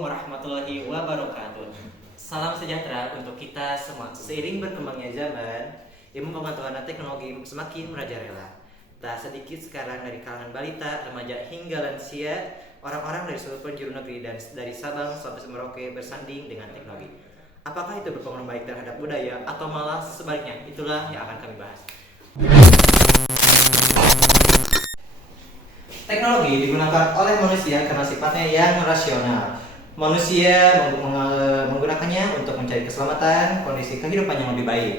warahmatullahi wabarakatuh. Salam sejahtera untuk kita semua. Seiring berkembangnya zaman, ilmu pengetahuan dan teknologi semakin merajalela. Tak sedikit sekarang dari kalangan balita, remaja hingga lansia, orang-orang dari seluruh penjuru negeri dan dari Sabang sampai Merauke bersanding dengan teknologi. Apakah itu berpengaruh baik terhadap budaya atau malah sebaliknya? Itulah yang akan kami bahas. Teknologi digunakan oleh manusia karena sifatnya yang rasional. Manusia menggunakannya untuk mencari keselamatan, kondisi kehidupan yang lebih baik.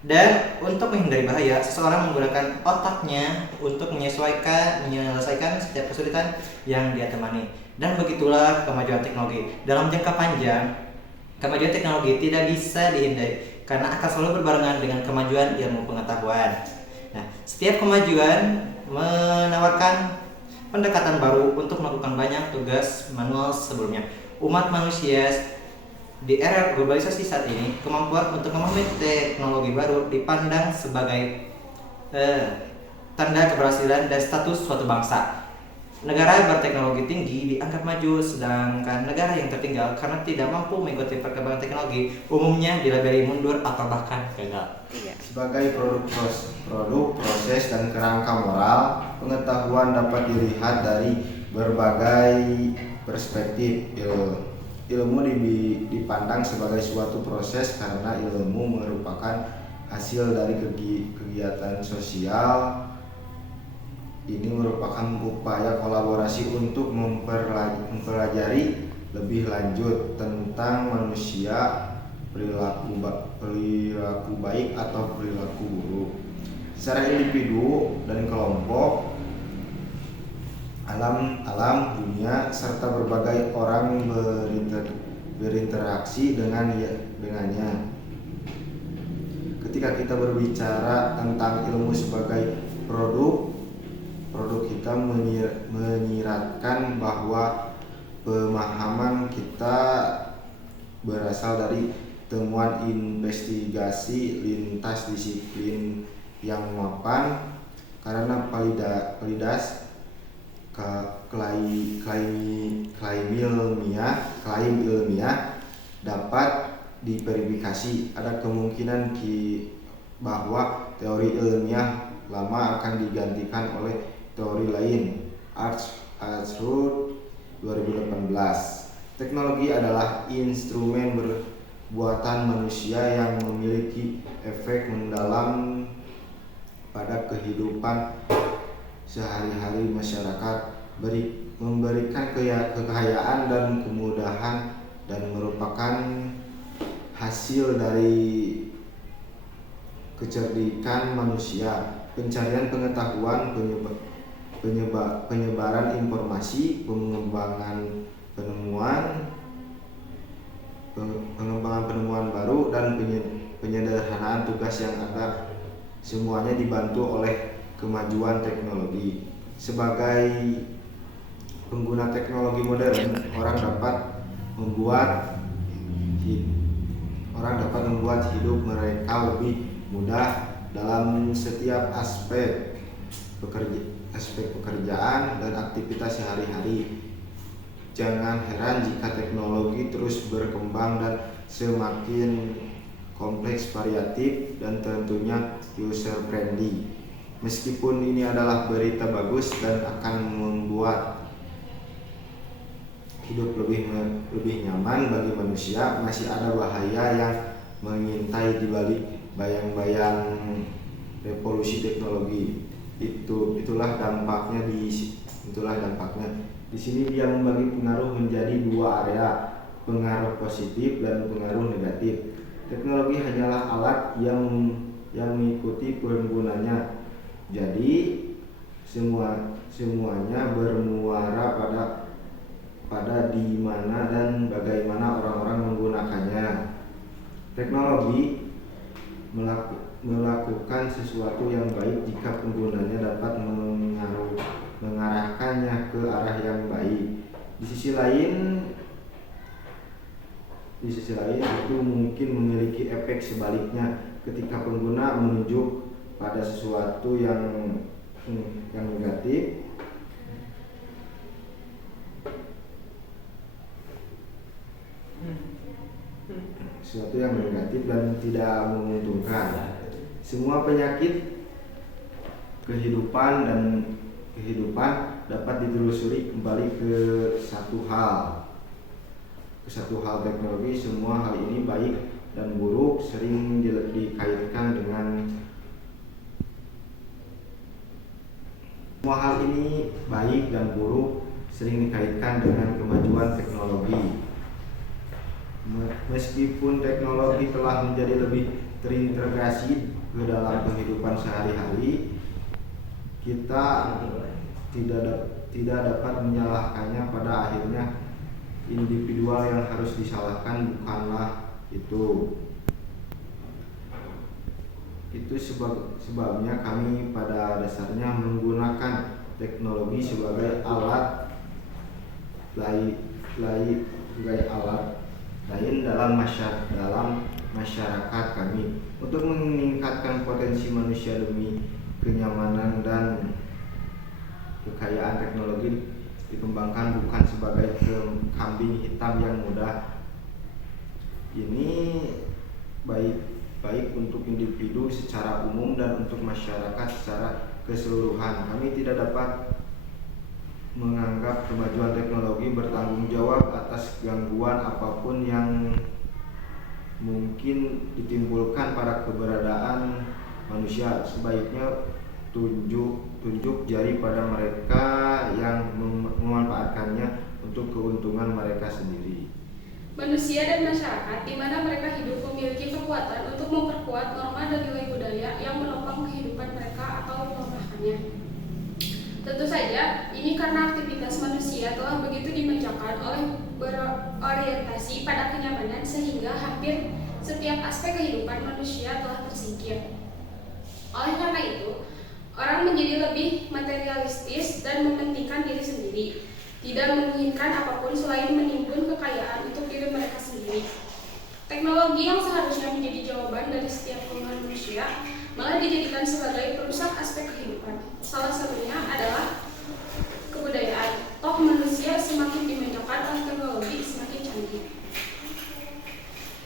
Dan untuk menghindari bahaya, seseorang menggunakan otaknya untuk menyelesaikan setiap kesulitan yang dia temani. Dan begitulah kemajuan teknologi. Dalam jangka panjang, kemajuan teknologi tidak bisa dihindari karena akan selalu berbarengan dengan kemajuan ilmu pengetahuan. Setiap kemajuan menawarkan pendekatan baru untuk melakukan banyak tugas manual sebelumnya. Umat manusia di era globalisasi saat ini, kemampuan untuk memahami teknologi baru dipandang sebagai tanda keberhasilan dan status suatu bangsa. Negara berteknologi tinggi dianggap maju, sedangkan negara yang tertinggal karena tidak mampu mengikuti perkembangan teknologi umumnya dilabeli mundur atau bahkan gagal. Sebagai produk proses dan kerangka moral, pengetahuan dapat dilihat dari berbagai perspektif. Ilmu dipandang sebagai suatu proses karena ilmu merupakan hasil dari kegiatan sosial. Ini merupakan upaya kolaborasi untuk mempelajari lebih lanjut tentang manusia, perilaku baik atau perilaku buruk secara individu dan kelompok, alam dunia, serta berbagai orang berinteraksi dengannya. Ketika kita berbicara tentang ilmu sebagai produk kita menyiratkan bahwa pemahaman kita berasal dari temuan investigasi lintas disiplin yang mapan, karena validas klaim ilmiah dapat diverifikasi. Ada kemungkinan bahwa teori ilmiah lama akan digantikan oleh teori lain. Arthur 2018. Teknologi adalah instrumen buatan manusia yang memiliki efek mendalam pada kehidupan sehari-hari masyarakat, memberikan kekayaan dan kemudahan, dan merupakan hasil dari kecerdikan manusia, pencarian pengetahuan, penyebaran informasi, pengembangan penemuan baru, dan penyederhanaan tugas yang ada. Semuanya dibantu oleh kemajuan teknologi. Sebagai pengguna teknologi modern, orang dapat membuat hidup mereka lebih mudah dalam setiap aspek pekerjaan dan aktivitas sehari-hari. Jangan heran jika teknologi terus berkembang dan semakin kompleks, variatif, dan tentunya user friendly. Meskipun ini adalah berita bagus dan akan membuat hidup lebih nyaman bagi manusia, masih ada bahaya yang mengintai di balik bayang-bayang revolusi teknologi. Itulah dampaknya. Di sini dia membagi pengaruh menjadi dua area, pengaruh positif dan pengaruh negatif. Teknologi hanyalah alat yang mengikuti penggunanya. Jadi semuanya bermuara pada di mana dan bagaimana orang-orang menggunakannya. Teknologi melakukan sesuatu yang baik jika penggunanya dapat mengarahkannya ke arah yang baik. Di sisi lain itu mungkin memiliki efek sebaliknya ketika pengguna menunjuk pada sesuatu yang negatif. sesuatu yang negatif dan tidak menguntungkan. Semua penyakit kehidupan dapat ditelusuri kembali ke satu hal teknologi. Semua hal ini baik dan buruk sering dikaitkan dengan kemajuan teknologi. Meskipun teknologi telah menjadi lebih terintegrasi ke dalam kehidupan sehari-hari, kita tidak dapat menyalahkannya. Pada akhirnya individual yang harus disalahkan, bukanlah itu. Itu sebabnya kami pada dasarnya menggunakan teknologi sebagai alat lain dalam masyarakat kami untuk meningkatkan potensi manusia demi kenyamanan dan kekayaan. Teknologi dikembangkan bukan sebagai kambing hitam yang mudah. Ini baik untuk individu secara umum dan untuk masyarakat secara keseluruhan. Kami tidak dapat menganggap kemajuan teknologi bertanggung jawab atas gangguan apapun yang mungkin ditimbulkan pada keberadaan manusia. Sebaiknya tunjuk jari pada mereka yang memanfaatkannya untuk keuntungan mereka sendiri. Manusia dan masyarakat di mana mereka hidup memiliki kekuatan untuk memperkuat norma dan nilai budaya yang menopang kehidupan mereka atau melemahkannya. Tentu saja, ini karena aktivitas manusia telah begitu dimanjakan oleh berorientasi pada kenyamanan sehingga hampir setiap aspek kehidupan manusia telah tersingkir. Oleh karena itu, orang menjadi lebih materialistis dan mementingkan diri sendiri, tidak menginginkan apapun selain menimbun kekayaan untuk diri mereka sendiri. Teknologi yang seharusnya menjadi jawaban dari setiap keluhan manusia malah dijadikan sebagai perusak aspek kehidupan. Salah satunya adalah kebudayaan. Toh manusia semakin dimanjakan oleh teknologi semakin canggih,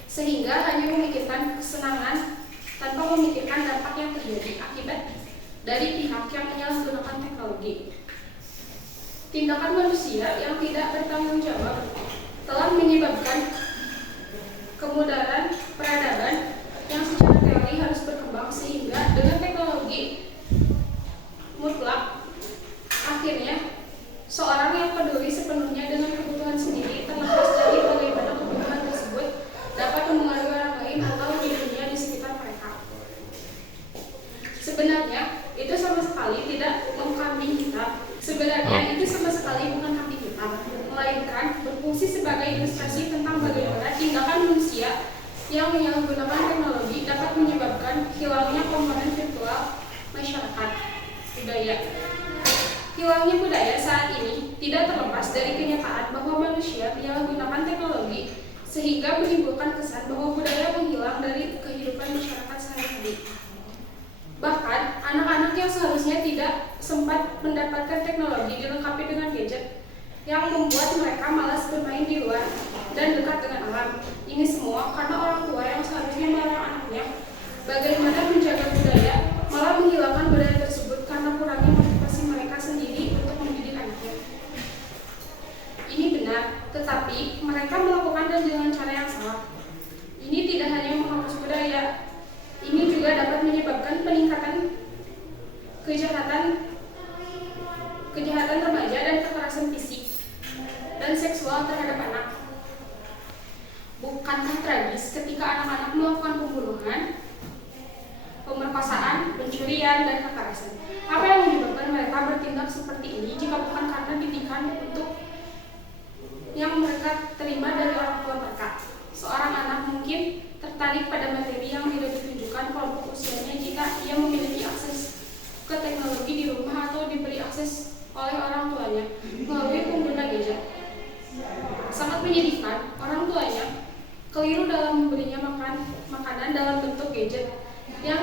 sehingga hanya memikirkan kesenangan tanpa memikirkan dampak yang terjadi akibat dari pihak yang menyalahgunakan teknologi. Tindakan manusia yang tidak bertanggung jawab telah menyebabkan kemudaran peradaban yang secara teori harus berkembang, sehingga dengan teknologi mutlak akhirnya seorang yang peduli sepenuhnya dengan kebutuhan sendiri terlepas dari bagaimana kebutuhan tersebut dapat mempengaruhi orang lain atau di dunia di sekitar mereka. Sebenarnya itu sama sekali tidak mengkambing hitam. Sebenarnya itu sama sekali bukan kambing hitam, melainkan berfungsi sebagai ilustrasi tentang bagaimana tindakan manusia yang menyalahgunakan teknologi dapat menyebabkan hilangnya komponen virtual masyarakat budaya. Hilangnya budaya saat ini tidak terlepas dari kenyataan bahwa manusia menyalahgunakan teknologi sehingga menimbulkan kesan bahwa budaya menghilang dari kehidupan masyarakat sehari-hari. Bahkan anak-anak yang seharusnya tidak sempat mendapatkan teknologi dilengkapi dengan gadget yang membuat mereka malas bermain di luar dan dekat dengan alam. Ini semua karena orang tua yang seharusnya melarang anaknya bagaimana menjaga budaya malah menghilangkan budaya tersebut karena kurangnya motivasi mereka sendiri untuk mendidik anaknya. Ini benar, tetapi mereka melakukannya dengan cara yang salah. Ini tidak hanya menghapus budaya, ini juga dapat menyebabkan peningkatan kejahatan remaja dan kekerasan fisik dan seksual terhadap anak. Bukankah tragis ketika anak-anak melakukan pembunuhan, pemerkosaan, pencurian, dan kekerasan? Apa yang menyebabkan mereka bertindak seperti ini jika bukan karena didikan untuk yang mereka terima dari orang tua mereka? Seorang anak mungkin tertarik pada materi yang tidak ditunjukkan kelompok usianya jika ia memiliki akses ke teknologi di rumah atau diberi akses oleh orang tuanya melalui pengguna gadget. Sangat menyedihkan, orang tuanya keliru dalam memberinya makanan dalam bentuk gadget yang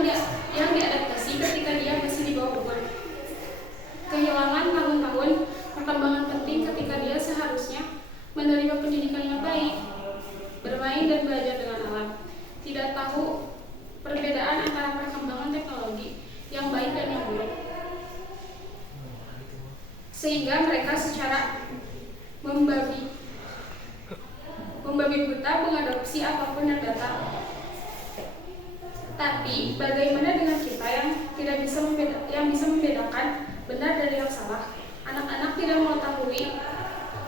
diadaptasi ketika dia masih di bawah umur. Kehilangan tahun-tahun perkembangan penting ketika dia seharusnya menerima pendidikan yang baik, bermain dan belajar dengan alam. sehingga mereka secara membabi buta mengadopsi apapun yang datang. Tapi bagaimana dengan kita yang bisa membedakan benar dari yang salah? Anak-anak tidak mengetahui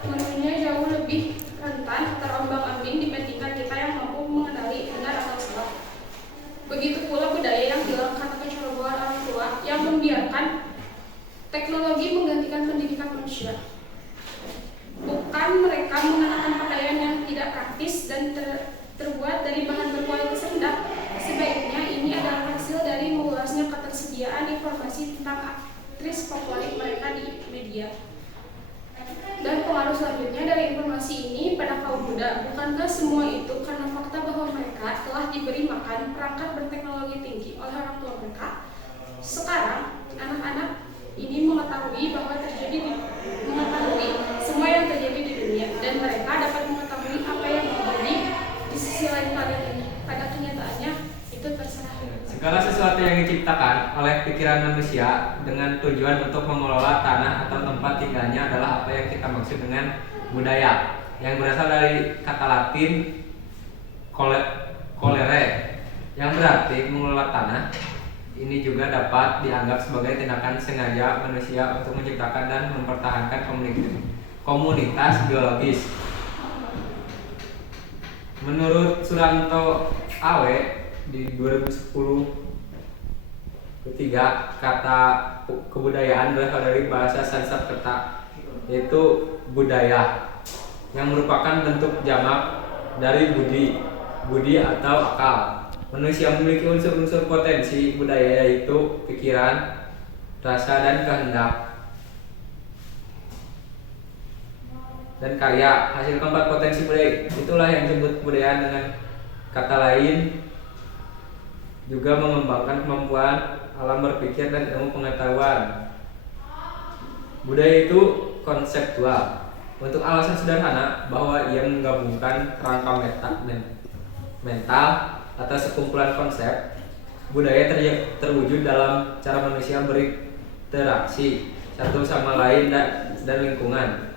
menunya jauh lebih rentan terombang-ambing dibandingkan kita yang mampu mengenali benar atau salah. Begitu pula budaya yang hilang karena kecerobohan orang tua yang membiarkan teknologi menggantikan pendidikan manusia. Bukan mereka mengenakan pakaian yang tidak praktis dan terbuat dari bahan berkualitas rendah. Sebaiknya ini adalah hasil dari meluasnya ketersediaan informasi tentang aktris favorit mereka di media. Dan pengaruh selanjutnya dari informasi ini pada kaum muda. Bukankah semua itu karena fakta bahwa mereka telah diberi makan perangkat berteknologi tinggi oleh orang tua mereka? Sekarang, anak-anak ini mengetahui semua yang terjadi di dunia, dan mereka dapat mengetahui apa yang terjadi di sisi lain planet ini. Pada kenyataannya, itu terserah. Segala sesuatu yang diciptakan oleh pikiran manusia dengan tujuan untuk mengelola tanah atau tempat tinggalnya adalah apa yang kita maksud dengan budaya, yang berasal dari kata Latin colere, yang berarti mengelola tanah. Ini juga dapat dianggap sebagai tindakan sengaja manusia untuk menciptakan dan mempertahankan komunitas biologis. Menurut Suranto Awe di 2010 ketiga, kata kebudayaan berasal dari bahasa Sanskerta, yaitu budaya, yang merupakan bentuk jamak dari budi atau akal. Manusia memiliki unsur-unsur potensi budaya, yaitu pikiran, rasa, dan kehendak, dan karya. Hasil keempat potensi budaya itulah yang disebut kebudayaan. Dengan kata lain, juga mengembangkan kemampuan alam berpikir dan ilmu pengetahuan. Budaya itu konseptual, untuk alasan sederhana bahwa ia menggabungkan kerangka mental atau sekumpulan konsep. Budaya terwujud dalam cara manusia berinteraksi satu sama lain dan lingkungan,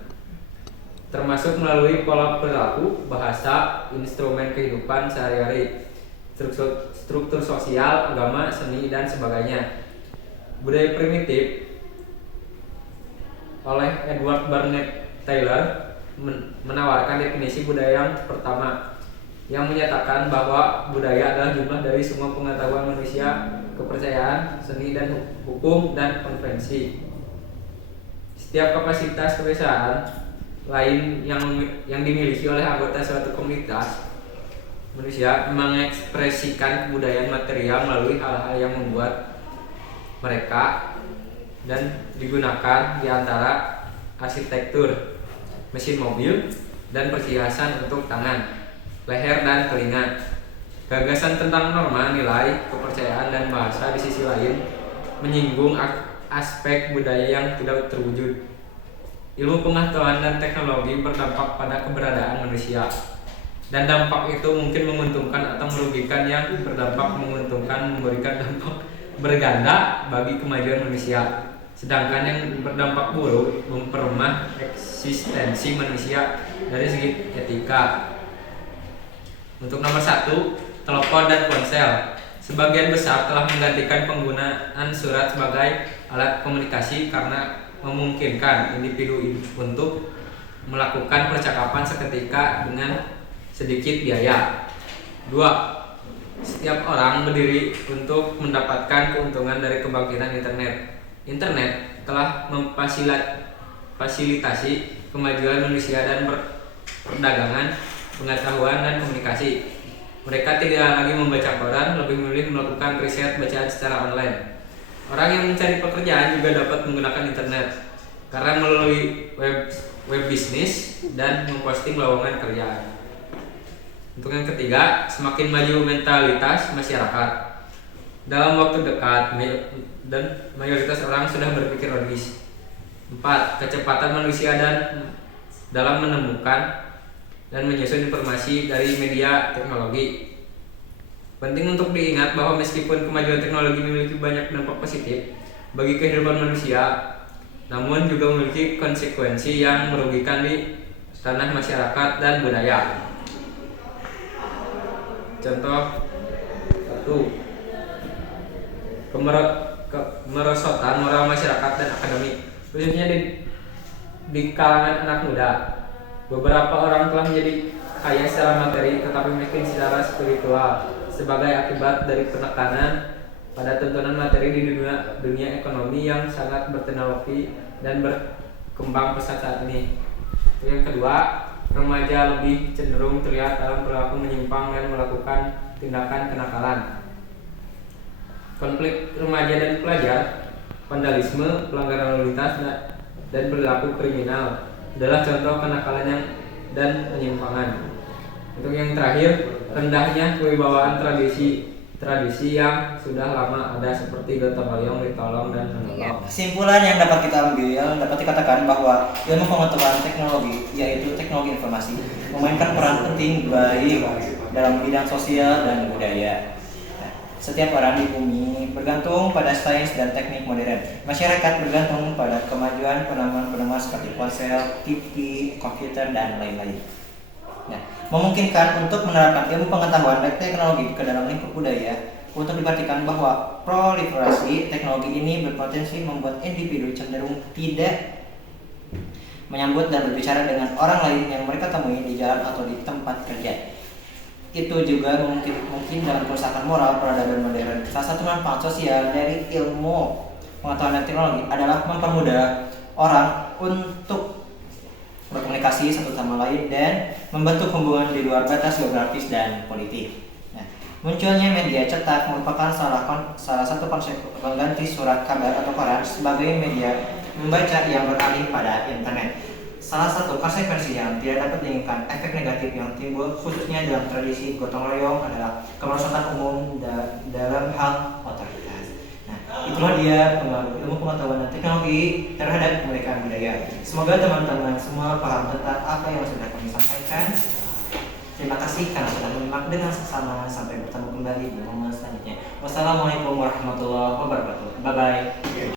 termasuk melalui pola perilaku, bahasa, instrumen kehidupan sehari-hari, struktur sosial, agama, seni, dan sebagainya. Budaya primitif oleh Edward Barnett Taylor menawarkan definisi budaya yang pertama, yang menyatakan bahwa budaya adalah jumlah dari semua pengetahuan manusia, kepercayaan, seni, dan hukum dan konvensi. Setiap kapasitas kebiasaan lain yang dimiliki oleh anggota suatu komunitas manusia mengekspresikan kebudayaan material melalui hal-hal yang membuat mereka dan digunakan di antara arsitektur, mesin mobil, dan perhiasan untuk tangan, leher, dan telinga. Gagasan tentang norma, nilai, kepercayaan, dan bahasa di sisi lain menyinggung aspek budaya yang tidak terwujud. Ilmu pengetahuan dan teknologi berdampak pada keberadaan manusia, dan dampak itu mungkin menguntungkan atau merugikan. Yang berdampak menguntungkan memberikan dampak berganda bagi kemajuan manusia, sedangkan yang berdampak buruk memperlemah eksistensi manusia dari segi etika. Untuk nomor 1, telepon dan ponsel. Sebagian besar telah menggantikan penggunaan surat sebagai alat komunikasi karena memungkinkan individu untuk melakukan percakapan seketika dengan sedikit biaya. 2. Setiap orang berdiri untuk mendapatkan keuntungan dari kebangkitan internet. Internet telah memfasilitasi kemajuan manusia dan perdagangan, pengetahuan, dan komunikasi. Mereka tidak lagi membaca koran, lebih memilih melakukan riset bacaan secara online. Orang yang mencari pekerjaan juga dapat menggunakan internet karena melalui web bisnis dan memposting lowongan kerja. Untuk yang ketiga, semakin maju mentalitas masyarakat. Dalam waktu dekat dan mayoritas orang sudah berpikir logis. 4. Kecepatan manusia dalam menemukan dan menyusun informasi dari media teknologi. Penting untuk diingat bahwa meskipun kemajuan teknologi memiliki banyak dampak positif bagi kehidupan manusia, namun juga memiliki konsekuensi yang merugikan di ranah masyarakat dan budaya. Contoh satu, kemerosotan moral masyarakat dan akademik, khususnya di kalangan anak muda. Beberapa orang telah menjadi kaya secara materi tetapi miskin secara spiritual sebagai akibat dari penekanan pada tuntunan materi di dunia ekonomi yang sangat berteknologi dan berkembang pesat saat ini. Yang kedua, remaja lebih cenderung terlihat dalam perilaku menyimpang dan melakukan tindakan kenakalan. Konflik remaja dan pelajar, vandalisme, pelanggaran lalu lintas, dan perilaku kriminal adalah contoh kenakalan dan penyimpangan. Untuk yang terakhir, rendahnya kewibawaan tradisi yang sudah lama ada seperti gotong royong, ditolong, dan menolong. Kesimpulan yang dapat kita ambil dapat dikatakan bahwa ilmu pengetahuan teknologi, yaitu teknologi informasi, memainkan peran penting baik dalam bidang sosial dan budaya. Nah, setiap orang di bumi bergantung pada sains dan teknik modern. Masyarakat bergantung pada kemajuan penemuan-penemuan seperti ponsel, TV, komputer, dan lain-lain. Nah, memungkinkan untuk menerapkan ilmu pengetahuan dan teknologi ke dalam lingkup budaya untuk diperhatikan bahwa proliferasi teknologi ini berpotensi membuat individu cenderung tidak menyambut dan berbicara dengan orang lain yang mereka temui di jalan atau di tempat kerja. Itu juga mungkin dalam kerusakan moral peradaban modern. Salah satu manfaat sosial dari ilmu pengetahuan dan teknologi adalah mempermudah orang untuk berkomunikasi satu sama lain dan membentuk hubungan di luar batas geografis dan politik. Nah, munculnya media cetak merupakan salah satu konsep pengganti surat kabar atau koran sebagai media membaca yang beralih pada internet. Salah satu konsekuensi yang tidak dapat diinginkan efek negatif yang timbul khususnya dalam tradisi gotong royong adalah kemerosotan umum dalam hal otoritas. Itulah dia pengaruh ilmu pengetahuan dan teknologi terhadap kemerdekaan budaya. Semoga teman-teman semua paham tentang apa yang sudah kami sampaikan. Terima kasih karena sudah menyimak dengan seksama. Sampai bertemu kembali di momen selanjutnya. Wassalamualaikum warahmatullahi wabarakatuh. Bye bye.